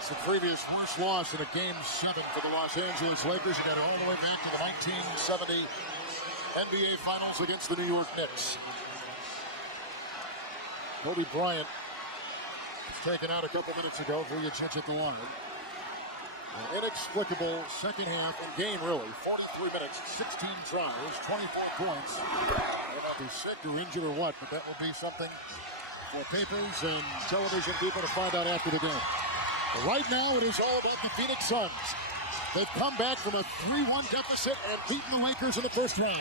It's the previous worst loss in a Game 7 for the Los Angeles Lakers. You got it all the way back to the 1970 NBA Finals against the New York Knicks. Kobe Bryant was taken out a couple minutes ago for the attention at the line. An inexplicable second half and game, really. 43 minutes, 16 tries, 24 points. They might be sick or injured or what, but that will be something for papers and television people to find out after the game. But right now, it is all about the Phoenix Suns. They've come back from a 3-1 deficit and beaten the Lakers in the first round.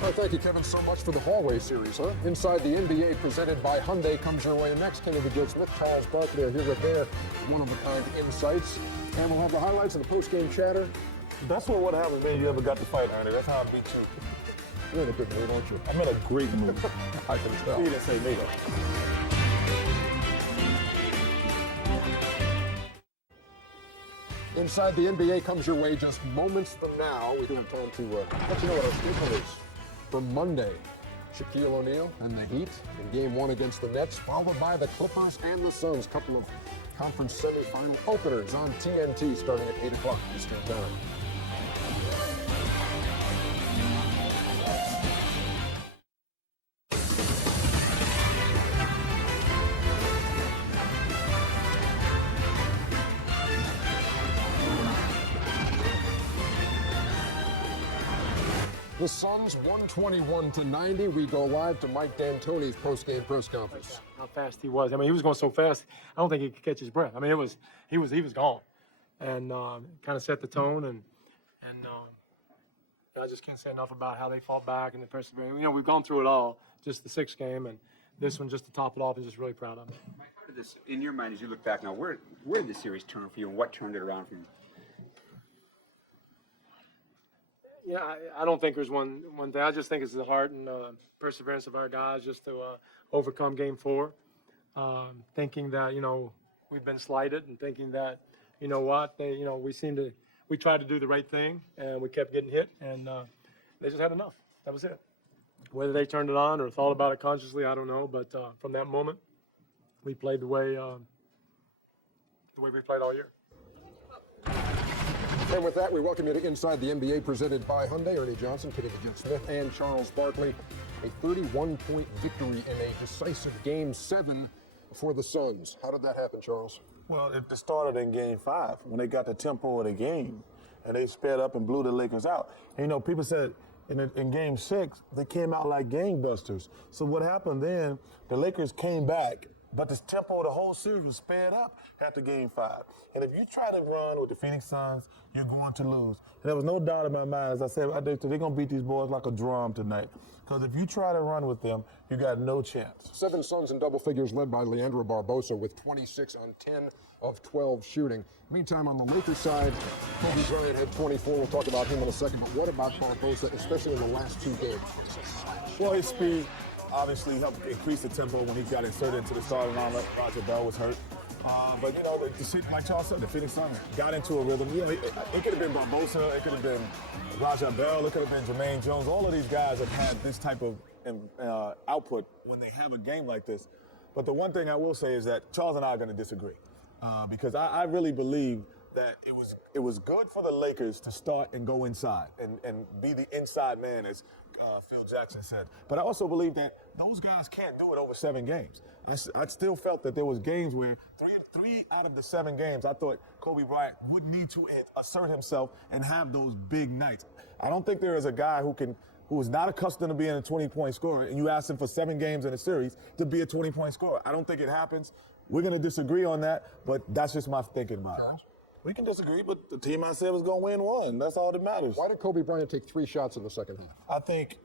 Well, thank you, Kevin, so much for the hallway series, huh? Inside the NBA, presented by Hyundai, comes your way next. Kennedy Joe Smith, Charles Barkley are here with their one-of-a-kind insights. And we'll have the highlights of the post-game chatter. That's what happens, man. You ever got to fight, Ernie. That's how I beat you. You're in a good mood, aren't you? I'm in a great mood. I can tell. You didn't say me, though. Inside the NBA comes your way just moments from now. We do have time to let you know what our schedule is for Monday. Shaquille O'Neal and the Heat in Game 1 against the Nets, followed by the Clippers and the Suns. Couple of conference semifinal openers on TNT starting at 8 o'clock Eastern Time. The Suns 121-90. We go live to Mike D'Antoni's post-game press conference. How fast he was. I mean, he was going so fast, I don't think he could catch his breath. I mean, he was gone. And kind of set the tone. And I just can't say enough about how they fought back and the perseverance. You know, we've gone through it all, just the sixth game, and this one just to top it off, and just really proud of them. Mike, how did this, in your mind, as you look back now, where did the series turn for you, and what turned it around for you? Yeah, I don't think there's one thing. I just think it's the heart and perseverance of our guys just to overcome Game 4. Thinking that, you know, we've been slighted, and thinking that, you know what, we tried to do the right thing, and we kept getting hit, and they just had enough. That was it. Whether they turned it on or thought about it consciously, I don't know. But from that moment, we played the way we played all year. And with that, we welcome you to Inside the NBA, presented by Hyundai. Ernie Johnson, Kennedy Joe Smith, and Charles Barkley. A 31-point victory in a decisive Game 7 for the Suns. How did that happen, Charles? Well, it started in Game 5 when they got the tempo of the game, and they sped up and blew the Lakers out. And, you know, people said in Game 6, they came out like gangbusters. So what happened then, the Lakers came back, but the tempo of the whole series was sped up after Game 5. And if you try to run with the Phoenix Suns, you're going to lose. And there was no doubt in my mind, as I said, they're going to beat these boys like a drum tonight. Because if you try to run with them, you got no chance. 7 Suns in double figures led by Leandro Barbosa with 26 on 10 of 12 shooting. Meantime, on the Lakers side, Kobe Bryant had 24. We'll talk about him in a second. But what about Barbosa, especially in the last 2 games? Well, his speed obviously helped increase the tempo when he got inserted into the starting lineup. Roger Bell was hurt. But, you know, like Charles said, the Phoenix Suns got into a rhythm. You know, it could have been Barbosa, it could have been Roger Bell, it could have been Jermaine Jones. All of these guys have had this type of output when they have a game like this. But the one thing I will say is that Charles and I are going to disagree. Because I really believe that it was good for the Lakers to start and go inside and be the inside man, as Phil Jackson said. But I also believe that those guys can't do it over 7 games. I still felt that there was games where three out of the 7 games, I thought Kobe Bryant would need to assert himself and have those big nights. I don't think there is a guy who is not accustomed to being a 20-point scorer, and you ask him for 7 games in a series to be a 20-point scorer. I don't think it happens. We're going to disagree on that, but that's just my thinking about it. We can disagree, but the team I said was going to win won. That's all that matters. Why did Kobe Bryant take 3 shots in the second half? I think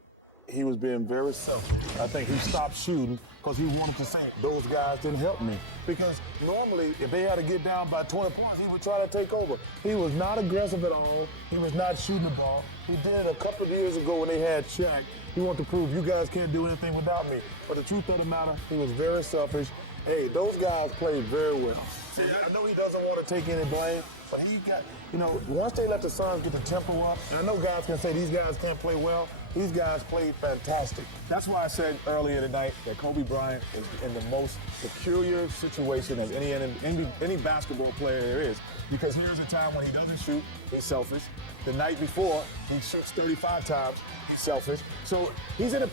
he was being very selfish. I think he stopped shooting because he wanted to say, those guys didn't help me. Because normally, if they had to get down by 20 points, he would try to take over. He was not aggressive at all. He was not shooting the ball. He did it a couple of years ago when they had Shaq. He wanted to prove, you guys can't do anything without me. But the truth of the matter, he was very selfish. Hey, those guys played very well. See, I know he doesn't want to take any blame, but he got, you know, once they let the Suns get the tempo up, and I know guys can say these guys can't play well, These guys played fantastic. That's why I said earlier tonight that Kobe Bryant is in the most peculiar situation of any basketball player there is. Because here's a time when he doesn't shoot, he's selfish. The night before, he shoots 35 times, he's selfish. So he's in a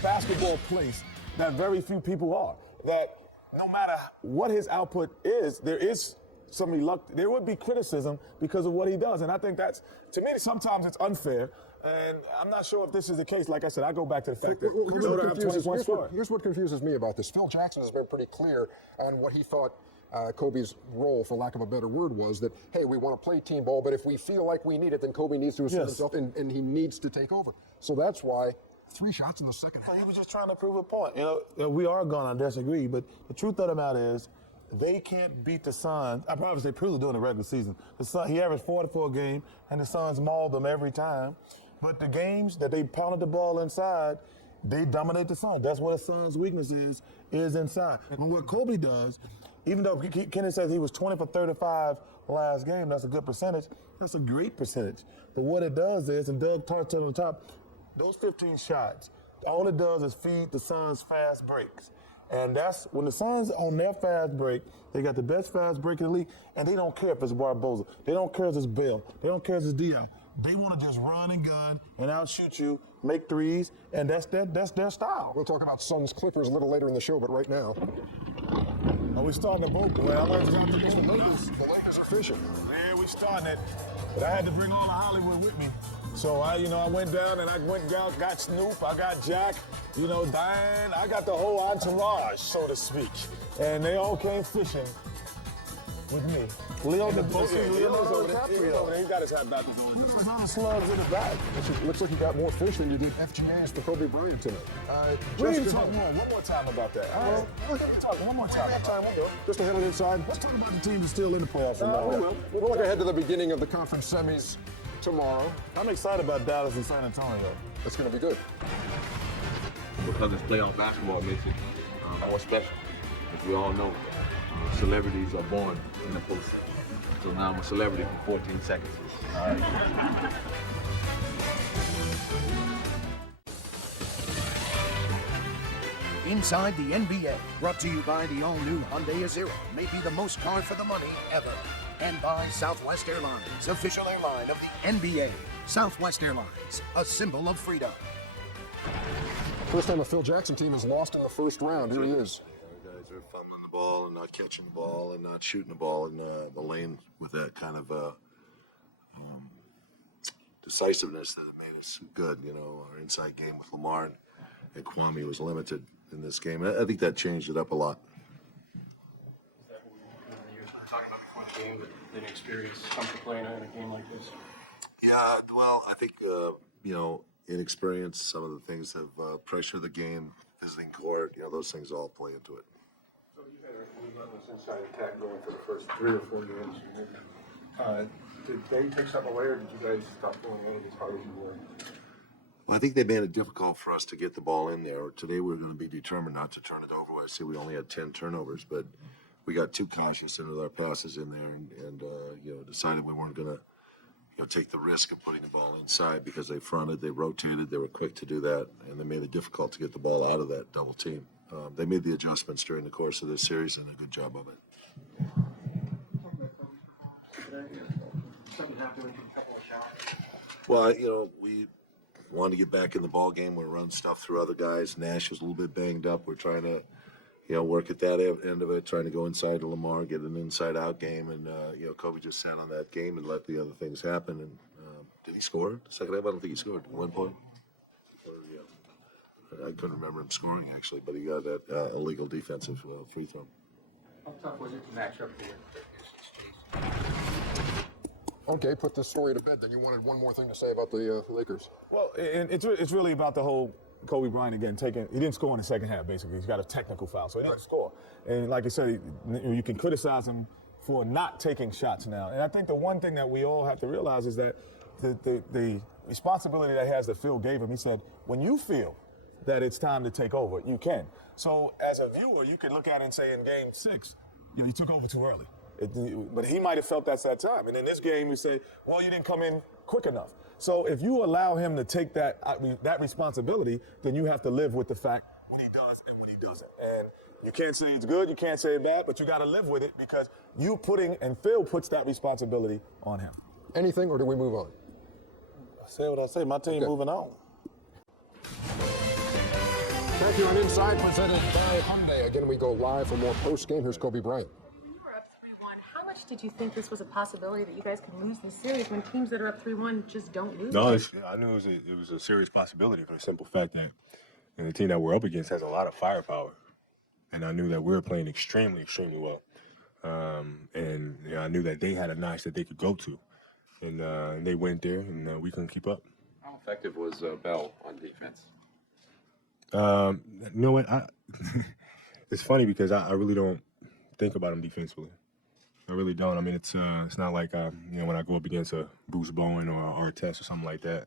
basketball place that very few people are. That no matter what his output is, there is some reluctance. There would be criticism because of what he does. And I think that's, to me, sometimes it's unfair. And I'm not sure if this is the case. Like I said, I go back to the fact that here's what confuses me about this. Phil Jackson has been pretty clear on what he thought Kobe's role, for lack of a better word, was that, hey, we want to play team ball, but if we feel like we need it, then Kobe needs to assert himself, and he needs to take over. So that's why 3 shots in the second half. He was just trying to prove a point. You know, we are going to disagree, but the truth of the matter is, they can't beat the Suns. I probably say Prue during the regular season. He averaged 44 a game, and the Suns mauled them every time. But the games that they pounded the ball inside, they dominate the Suns. That's what the Suns' weakness is inside. And what Kobe does, even though Kenny says he was 20 for 35 last game, that's a good percentage. That's a great percentage. But what it does is, and Doug touched on the top, those 15 shots, all it does is feed the Suns' fast breaks. And that's when the Suns on their fast break, they got the best fast break in the league, and they don't care if it's Barboza. They don't care if it's Bill. They don't care if it's Dion. They want to just run and gun and outshoot you, make threes, and that's their style. We'll talk about Suns Clippers a little later in the show, but right now. Are we starting the boat? Well, I like to the The Lakers are fishing. Yeah, we starting it. But I had to bring all of Hollywood with me. So I went down and I went down, got Snoop, I got Jack, Diane, I got the whole entourage, so to speak. And they all came fishing with me. Leo the boat, Leo's DiCaprio. He got his hat back. There's other slugs in the back. Looks like you got more fish than you did FGAs for Kobe Bryant tonight. We need to talk one more time about that. One more time. We'll do it. Just ahead of inside. Let's talk about the team that's still in the playoffs from now on. We'll look ahead to the beginning of the conference semis tomorrow. I'm excited about Dallas and San Antonio. It's going to be good. Because it's playoff basketball makes it more special. As we all know, celebrities are born in the post. So now I'm a celebrity for 14 seconds. All right. Inside the NBA, brought to you by the all-new Hyundai Azera, may be the most car for the money ever. And by Southwest Airlines, official airline of the NBA. Southwest Airlines, a symbol of freedom. First time a Phil Jackson team has lost in the first round. Here he is. The guys are fumbling the ball and not catching the ball and not shooting the ball in the lane with that kind of decisiveness that it made us good. Our inside game with Lamar and Kwame was limited in this game. I think that changed it up a lot. You were talking about before the game, the inexperience comes to play in a game like this. Yeah, well, I think, inexperience, some of the things have pressure the game, visiting court, those things all play into it. So you had a relentless inside attack going for the first 3 or 4 games. Did they take something away, or did you guys stop going in as hard as you were? Well, I think they made it difficult for us to get the ball in there. Today we're going to be determined not to turn it over. I see we only had 10 turnovers, but we got too cautious into our passes in there and decided we weren't going to take the risk of putting the ball inside because they fronted, they rotated, they were quick to do that, and they made it difficult to get the ball out of that double team. They made the adjustments during the course of this series and a good job of it. Something happened with a couple of shots. Well, we wanted to get back in the ball game. We're running stuff through other guys. Nash was a little bit banged up. We're trying to work at that end of it, trying to go inside to Lamar, get an inside-out game, and Kobe just sat on that game and let the other things happen. And did he score the second half? I don't think he scored. 1 point. I couldn't remember him scoring actually, but he got that illegal defensive free throw. How tough was it to match up here? Okay, put this story to bed. Then you wanted one more thing to say about the Lakers. Well, it's really about the whole Kobe Bryant again he didn't score in the second half, basically. He's got a technical foul, so he didn't score. And like I said, you can criticize him for not taking shots now. And I think the one thing that we all have to realize is that the responsibility that he has that Phil gave him, he said, when you feel that it's time to take over, you can. So as a viewer, you can look at it and say in game 6, he took over too early. But he might have felt that's that time. And in this game, you say, well, you didn't come in quick enough. So if you allow him to take that responsibility, then you have to live with the fact when he does and when he doesn't. And you can't say it's good, you can't say it's bad, but you got to live with it because Phil puts that responsibility on him. Anything, or do we move on? I say what I say. My team moving on. Thank you on Inside, presented by Hyundai. Again, we go live for more post-game. Here's Kobe Bryant. When you were up 3-1, how much did you think this was a possibility that you guys could lose this series when teams that are up 3-1 just don't lose? No, I knew it was a serious possibility for the simple fact that the team that we're up against has a lot of firepower. And I knew that we were playing extremely, extremely well. And I knew that they had a notch that they could go to. And they went there, and we couldn't keep up. How effective was Bell on defense? You know what? It's funny because I really don't think about him defensively. I really don't. I mean, it's not like when I go up against a Bruce Bowen or a Test or something like that,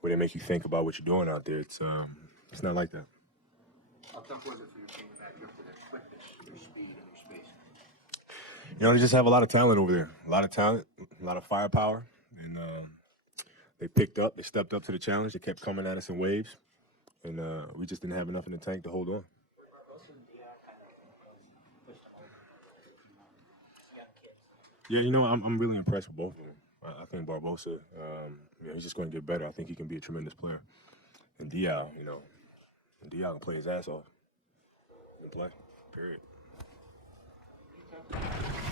where they make you think about what you're doing out there. It's not like that. How tough was it for your team to match up to their quickness, their speed, and their space? They just have a lot of talent over there. A lot of talent, a lot of firepower, and they stepped up to the challenge. They kept coming at us in waves, and we just didn't have enough in the tank to hold on. Yeah, I'm really impressed with both of them. I think Barbosa, he's just going to get better. I think he can be a tremendous player. And Diao, Diao can play his ass off and play, period.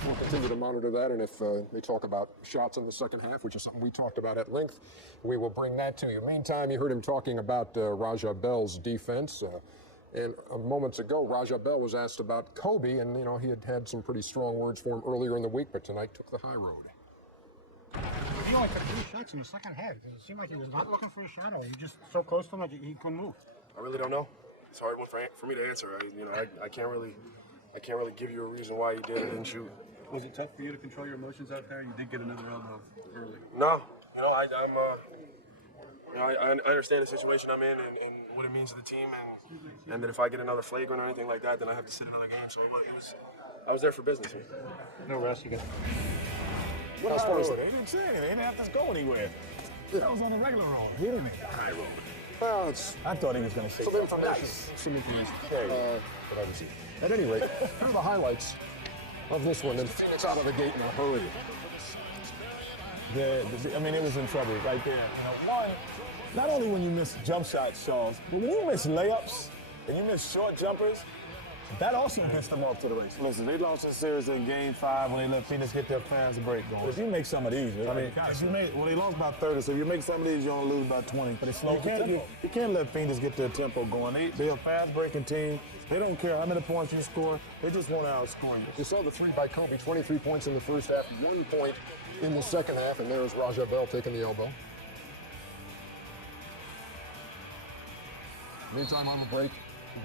We'll continue to monitor that, and if they talk about shots in the second half, which is something we talked about at length, we will bring that to you. Meantime, you heard him talking about Raja Bell's defense. And moments ago, Raja Bell was asked about Kobe, and, he had some pretty strong words for him earlier in the week, but tonight took the high road. He only took 3 shots in the second half. It seemed like he was not looking for a shot, or he just so close to him that he couldn't move. I really don't know. It's a hard one for me to answer. I can't really give you a reason why he did or didn't shoot. Was it tough for you to control your emotions out there? You did get another elbow early. No, I understand the situation I'm in and what it means to the team, and that if I get another flagrant or anything like that, then I have to sit another game. So I was there for business. No rest, you got. What high road? They didn't say it. They didn't have to go anywhere. That was on the regular road. He didn't make the high road. Well, I thought he was going to say some information. Nice. Some information. At any rate, here are the highlights of this one. And Phoenix out of the gate in a hurry. It was in trouble right there. One, not only when you miss jump shots, Charles, but when you miss layups and you miss short jumpers, that also gets them off to the race. Listen, they lost this series in Game 5 when they let Phoenix get their fast break going. If you make some of these, they lost by 30, so if you make some of these, you only lose by 20. But it's slow. You can't let Phoenix get their tempo going. They're a fast-breaking team. They don't care how many points you score. They just want to outscore you. You saw the 3 by Kobe, 23 points in the first half, 1 point in the second half, and there's Raja Bell taking the elbow. Meantime, on the break,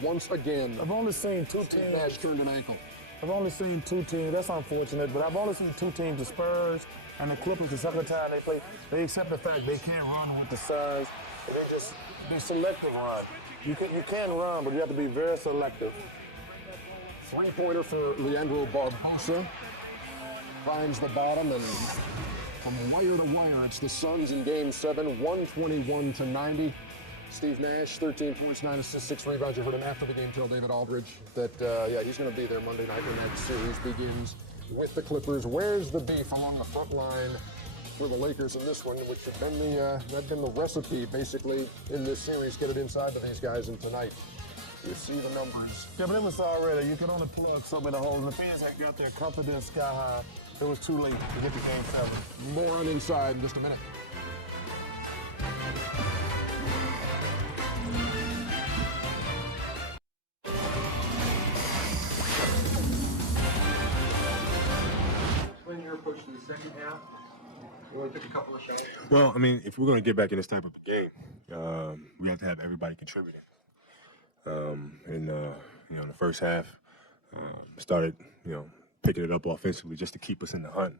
once again, I've only seen 2 teams. Nash turned an ankle. I've only seen 2 teams. That's unfortunate, but I've only seen 2 teams, the Spurs and the Clippers, the second time they play. They accept the fact they can't run with the size. They selective run. You can run, but you have to be very selective. 3-pointer for Leandro Barbosa. Finds the bottom, and from wire to wire, it's the Suns in Game 7, 121-90. Steve Nash, 13 points, 9 assists, 6 rebounds. You heard him after the game tell David Aldridge that, he's going to be there Monday night when that series begins with the Clippers. Where's the beef along the front line for the Lakers in this one, which had been the recipe, basically, in this series? Get it inside to these guys, and tonight, you see the numbers. Yeah, but it was already. You can only plug so many holes. And the fans had got their confidence sky high. It was too late to get to Game 7. More on Inside in just a minute. When you're approaching the second half, you only took a couple of shots. Well, if we're going to get back in this type of a game, we have to have everybody contributing. In the first half, started, picking it up offensively just to keep us in the hunt.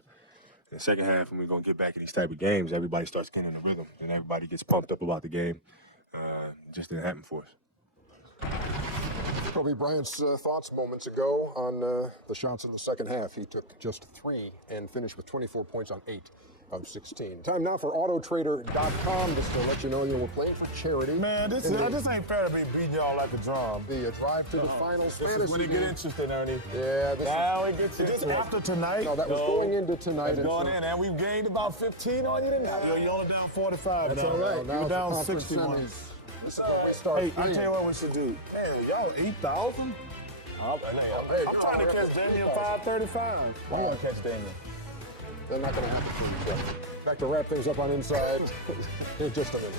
In the second half, when we're going to get back in these type of games, everybody starts getting in the rhythm, and everybody gets pumped up about the game. Just didn't happen for us. Kobe Bryant's thoughts moments ago on the shots in the second half. He took just 3 and finished with 24 points on 8. of 16. Time now for Autotrader.com, just to let you know, we're playing for charity. Man, this ain't fair to be beating y'all like a drum. The drive to the finals This fantasy is when it get interesting, Ernie. Yeah, now it gets interesting. After tonight? No, that was going into tonight. It's going in, and we've gained about 15 on you tonight. You're only down 45. That's now. all right. You're down 61. This is when we start Hey, I playing. tell you what we should do. Hey, y'all 8,000? I'm trying to catch Damian 535. I'm going to catch Damian. They're not going to happen for you. Back to wrap things up on Inside in just a minute.